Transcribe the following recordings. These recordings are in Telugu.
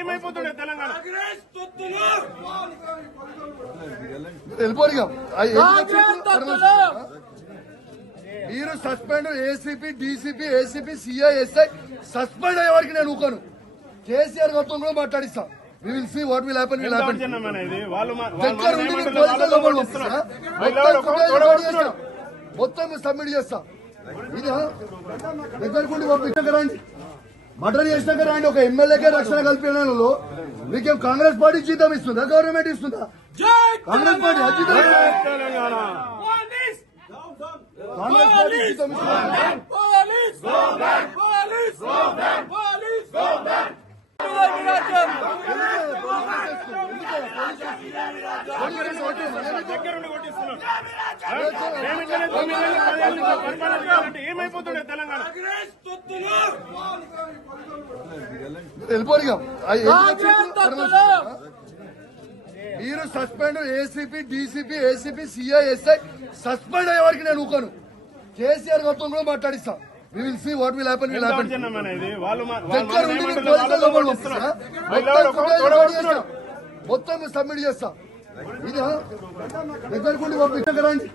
ఏమైపోతుండే తెలంగాణ వెళ్ళిపోరు. మీరు suspend ACP DCP ACP CI SI suspend అయ్యే వరకు నేను ఊకోను. కేసీఆర్ గతం కూడా మాట్లాడిస్తా. We will see what will happen. Will happen. మొత్తం సబ్మిట్ చేస్తా. ఇదా దగ్గరకుండి పంపించాక రండి, మర్డర్ చేసినాక రండి. ఒక ఎమ్మెల్యేకే రక్షణ కల్పించడంలో మీకేం కాంగ్రెస్ పార్టీ జీతం ఇస్తుందా, గవర్నమెంట్ ఇస్తుందా? కాంగ్రెస్ పార్టీ అజీతం కాంగ్రెస్ పార్టీ జీతం ఇస్తుందా? ఏమైపోతుండే తెలంగాణ వెళ్ళిపోరు. మీరు suspend ACP DCP ACP CI SI suspend అయ్యే వరకు నేను ఊకోను. కేసీఆర్ గతం కూడా మాట్లాడిస్తా. We will see what will happen. Will happen. మొత్తం సబ్మిట్ చేస్తా. ఇదా దగ్గరకుండి పంపించాక రండి,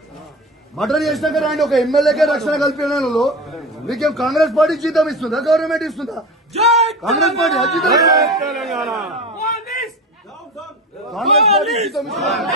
మర్డర్ చేసినాక రండి. ఒక ఎమ్మెల్యేకే రక్షణ కల్పించడంలో మీకేం కాంగ్రెస్ పార్టీ జీతం ఇస్తుందా, గవర్నమెంట్ ఇస్తుందా? కాంగ్రెస్ పార్టీ అజీతం కాంగ్రెస్ పార్టీ జీతం ఇస్తుందా?